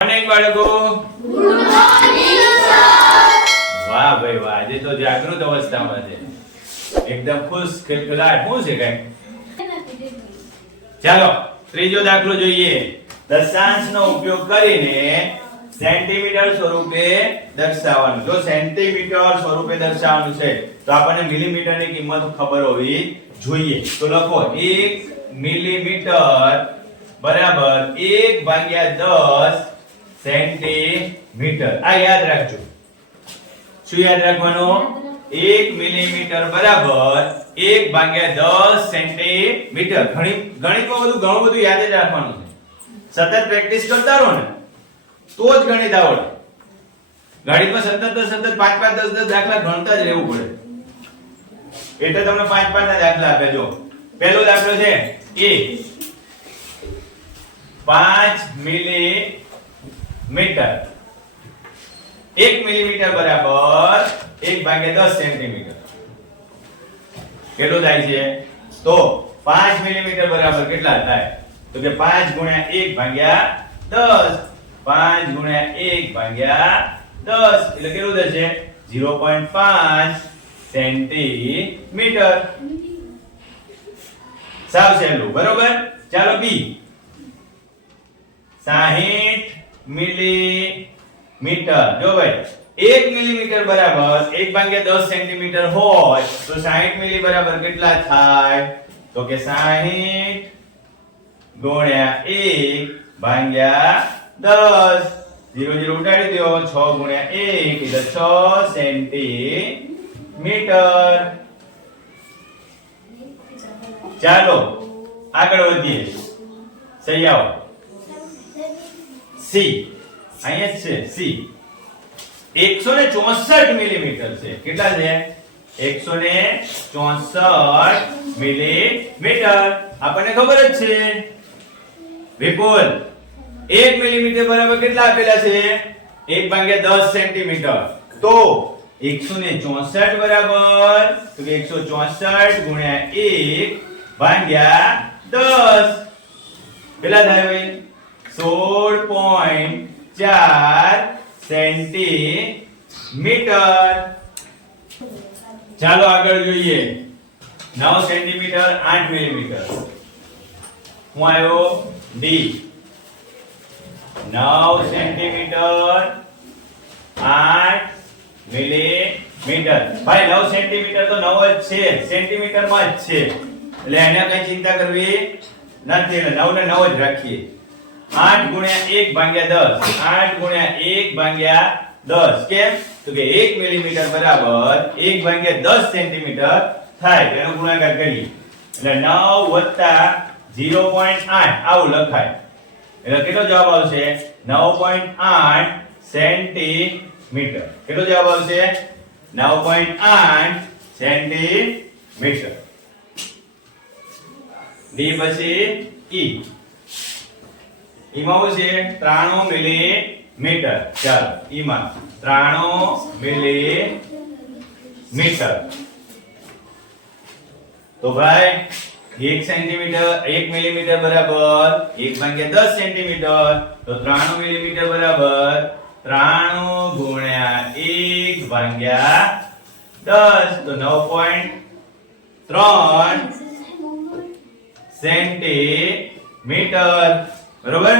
Morning બાળકો. Good morning sir. વાહ ભાઈ વાહ, આજે તો જાગૃત અવસ્થામાં છે, એકદમ ખુશ ખિલખિલાટ. શું છે કઈ? ચાલો ત્રીજો દાખલો જોઈએ. દશાંશનો ઉપયોગ કરીને સેન્ટીમીટર સ્વરૂપે દર્શાવવાનું. જો સેન્ટીમીટર સ્વરૂપે દર્શાવવાનું છે તો આપણને મિલીમીટરની કિંમત ખબર હોવી જોઈએ. તો લખો 1 મિલીમીટર બરાબર 1/10 સેન્ટીમીટર. આ યાદ રાખજો. શું યાદ રાખવાનું? 1 મિલીમીટર બરાબર 1/10 સેન્ટીમીટર. ગણિતમાં ઘણું બધું યાદ જ રાખવાનું છે. સતત પ્રેક્ટિસ કરતા રહો ને તો જ ગણિત આવડે. ગણિતમાં સતત 5 10 દાખલા ગણતા જ રહેવું પડે. એટલે તમને 5 ના દાખલા આપે. જો પહેલો દાખલો છે a 5 મિલીમીટર. 1 મિલીમીટર બરાબર 1/10 સેન્ટીમીટર. કેટલું થાય છે? તો 5 મિલીમીટર બરાબર કેટલા થાય? તો કે 5 ગુણ્યા 1/10. 5 ગુણ્યા 1/10 એટલે કેટલું થશે? 0.5 સેન્ટીમીટર. સાવ સહેલું. બરોબર. ચાલો બી 60 મિલીમીટર. જો ભાઈ 1 મિલીમીટર બરાબર 1/10 સેન્ટીમીટર હોય તો 60 મિલી બરાબર કેટલા થાય? તો કે 60 ગુણ્યા 1/10. 0 ઉડાડી દો. 6 ગુણ્યા 1 એટલે 6 સેન્ટીમીટર. ચાલો આગળ વધીએ. સહી આવો. સી અહીંયા જ છે. સી 164 મિલીમીટર છે. કેટલા છે? 164 મિલીમીટર. આપણને ખબર જ છે. વિપુલ 1 મિલીમીટર બરાબર કેટલા આપેલા છે? 1/10 સેન્ટીમીટર. તો 164 બરાબર તો કે 164 ગુણ્યા 1/10 કેટલા થાય ભાઈ? 16.4 સેન્ટીમીટર. ચાલો આગળ જોઈએ. 9 સેન્ટીમીટર 8 મિલીમીટર. હું આવ્યો ડી. 9 centimetre 8 millimetre. ભાઈ 9 સેન્ટીમીટર તો 9 જ છે, સેન્ટીમીટરમાં જ છે, એટલે એને કઈ ચિંતા કરવી નથી. એટલે 9 ને 9 જ રાખીએ. 8 ગુણ્યા 1/10. 8 ગુણ્યા 1/10 કેમ? તો કે 1 મિલીમીટર બરાબર 1/10 સેન્ટીમીટર થાય. તેનો ગુણાકાર કરીએ એટલે 9 વત્તા 0.8 આવું લખાય. એટલે કેટલો જવાબ આવશે? 9.8 સેન્ટીમીટર. કેટલો જવાબ આવશે? 9.8 સેન્ટીમીટર. ડી પછી ઈ. ઈમાં શું છે? 93 મિલીમીટર. ચાલો ઈમાં 93 મિલીમીટર. તો ભાઈ 1 સેન્ટીમીટર 1 મિલીમીટર બરાબર 1/10 સેન્ટીમીટર. તો 93 મિલીમીટર બરાબર 93 ગુણ્યા 1/10 તો 9.3 સેન્ટીમીટર. બરોબર.